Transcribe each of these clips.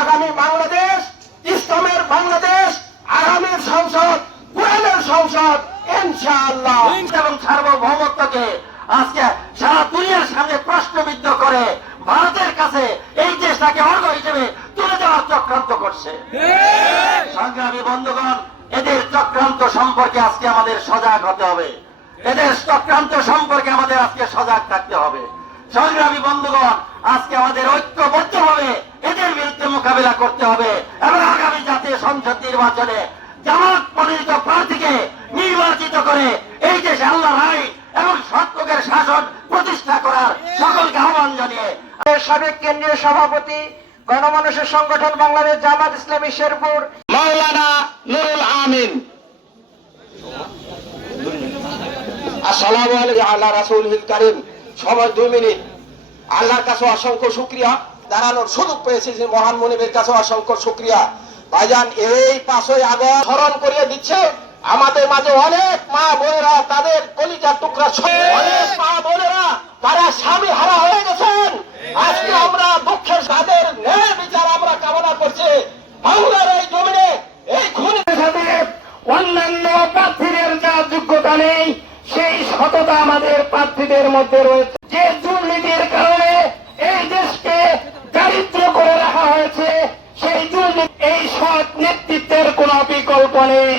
আগামী বাংলাদেশ, ইসলামের বাংলাদেশ আগামীর সংসদ, কোরআনের সংসদ, ইনশাআল্লাহ। এবং সার্বভৌমত্বকে আজকে সারা দুনিয়ার সামনে প্রশ্নবিদ্ধ করে ভারতের কাছে এই দেশটাকে অর্ঘ হিসেবে তুলে দেওয়ার চক্রান্ত করছে। সংগ্রামী বন্ধুগণ, এদের চক্রান্ত সম্পর্কে আজকে আমাদের সজাগ হতে হবে। এদের চক্রান্ত সম্পর্কে আমাদের আজকে সজাগ থাকতে হবে। সংগ্রামী বন্ধুগণ আজকে আমাদের ঐক্যবদ্ধভাবে এদের বিরুদ্ধে মোকাবিলা করতে হবে এবং আগামী জাতীয় সংসদ নির্বাচনে জামাত মনোনীত প্রার্থীকে নির্বাচিত করে এই দেশে আল্লাহ রায় এবং সত্যকের শাসন প্রতিষ্ঠা করার সকলকে আহ্বান জানিয়ে সাবেক কেন্দ্রীয় সভাপতি গণমানুষের সংগঠন বাংলাদেশ জামাত ইসলামী শেরপুর। মাওলানা নুরুল আমিন। আসসালামু আলাইকুম আল্লাহ রাসূলুল কারীম। সময় দুই মিনিট। আল্লাহর কাছে অসংখ্য শুক্রিয়া। দাঁড়ানোর সুযোগ পেয়েছে যে মহান মনিবের কাছে অসংখ্য শুক্রিয়া। ভাইজান, এই পাঁচই আগস্ট স্মরণ করিয়ে দিচ্ছে, আমাদের মাঝে অনেক মা বোনেরা তাদের কলিজার টুকরা অনেক মা বোনেরা তারা স্বামী হারা হয়ে গেছেন। আজকে আমরা দুঃখের তাদের ন্যায় বিচার আমরা কামনা করছি বাংলার এই জমিনে এই খুনি সাথে অন্যান্য প্রার্থীদের যা যোগ্যতা নেই সেই সততা আমাদের প্রার্থীদের মধ্যে রয়েছে। যে দুর্নীতির কারণে এই দেশকে দারিদ্র করে রাখা হয়েছে, সেই দুর্নীতি, এই সৎ নেতৃত্বের কোন বিকল্প নেই।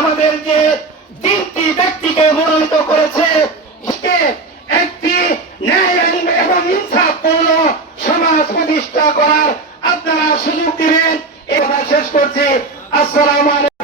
আমাদের যে তিনটি ব্যক্তিকে মনোনীত করেছে একটি ন্যায় এবং সমাজ প্রতিষ্ঠা করার আপনারা সুযোগ দিবেন। এবার শেষ করছি। আসসালামু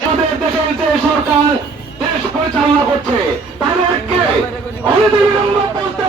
শেরপুর দেশের যে সরকার দেশ পরিচালনা করছে। তাদেরকে অনতিবিলম্ব বলতে